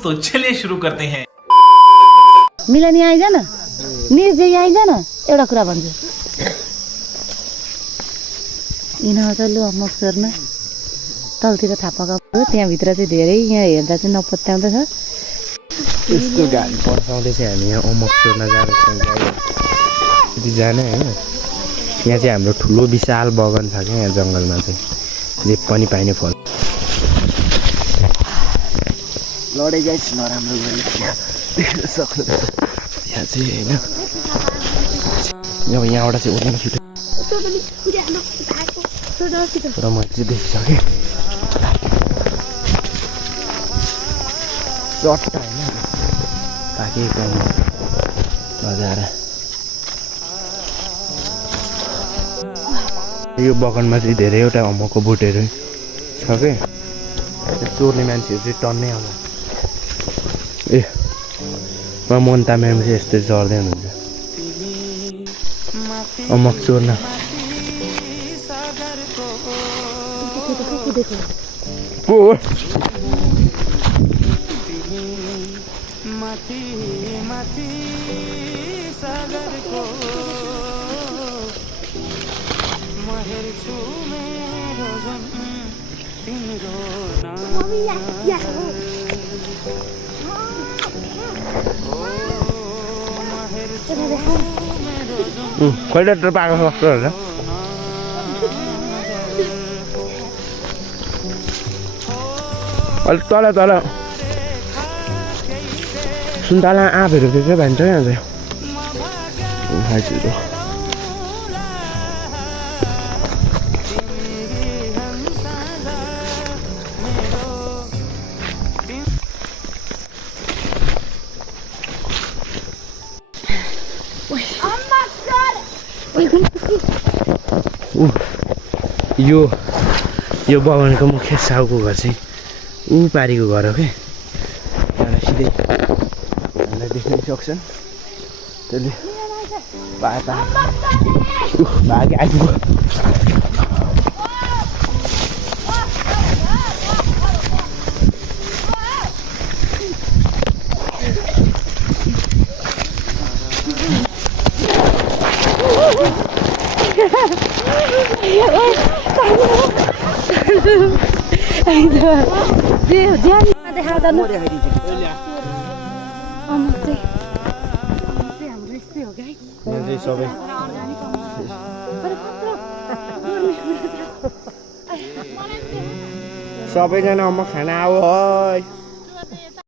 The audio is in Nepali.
तो चलिए शुरू करते हैं। मिलानी आइज न निर्जय आइज न एउटा कुरा भन्छु यिनीहरू त लु मक्सरमा तलतिर थापाको त्यहाँभित्र चाहिँ धेरै यहाँ हेर्दा चाहिँ नपत्याउँदैछ यस्तो गाडी पर्साउँदै चाहिँ हामी यहाँ अमक्सरमा जाँदैछौँ यदि जाने होइन यहाँ चाहिँ हाम्रो ठुलो विशाल बगान छ क्या यहाँ जङ्गलमा चाहिँ जे पनि पाइने फल लडै गाइस नराम्रो गरी देख्न सक्नु यहाँ चाहिँ होइन अब यहाँबाट चाहिँ ओर्न छिटो र मैले चाहिँ देखिसकेँ चट्ट होइन पाकेको नजारा यो बगानमा चाहिँ धेरैवटा अम्मको बोटहरू छ क्या चोर्ने मान्छेहरू चाहिँ टन्नै आउँछ ए मन तामामा चाहिँ यस्तै चढ्दै हुनुहुन्छ अम्मक चोर्न को हो कहिले त पाएको सक्छ होला अलिक तल तल सुन्तला आँपहरू के भन्छ यहाँ चाहिँ खाइसक्यो यो बगानको मुख्य साउको घर चाहिँ ऊ पारीको घर हो क्या यहाँलाई सिधै हामीलाई देख्न सक्छन् त्यसले भाग आइपुग्यो सबैजना अम्म खाना आऊ है